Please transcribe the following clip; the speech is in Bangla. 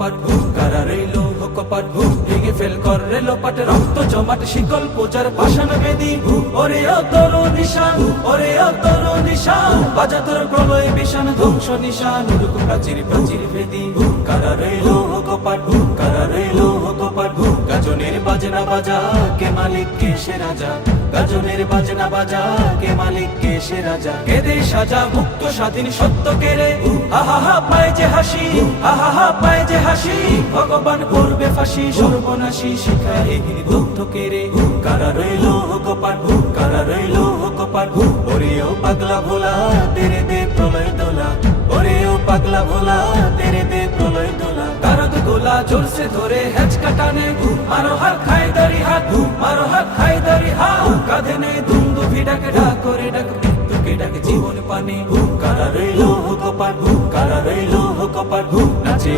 কপাট কারা রইল কপাট ভেঙে ফেল কর রেলোপাট রক্ত জমাট শিকল পূজার পাষাণ বেদি ওরে অতর নিশান ওরে অতর নিশান বাজা তোর প্রলয় বিশান ধ্বংস নিশান উড়ুক প্রাচীর প্রাচীর বেদি কারা রইল কপাট কারা রইল কপাট গাজনের বাজনা বাজা কে মালিক কে সে রাজা গাজনের বাজনা বাজা কে মালিক কে সে রাজা কেদে সাজা মুক্ত স্বাধীন সত্য কেড়ে আহা হা পায় যে হাসি আহা হা পায় যে হাসি ভগবান করবে ফাঁসি সর্বনাশী শিখাহীন দগ্ধ কেড়ে কারা রইল কপাট কারা রইল কপাট ওরেও পাগলা ভোলা তেরে দে প্রলয় দোলা ওরেও পাগলা ভোলা তেরে দে প্রলয় দোলা কারদ গোলা জোরসে ধরে হেঁচ কাটানে মারো হাত খায় দাড়ি হাত মারো হাত খায় দাড়ি হাত কাঁধে নেই দুন্দু ভিডাকে ডাক করে ডাক মৃত্যুকে ডাক জীবন পানে কারা রইল কপাট কারা রইল কপাট নাচে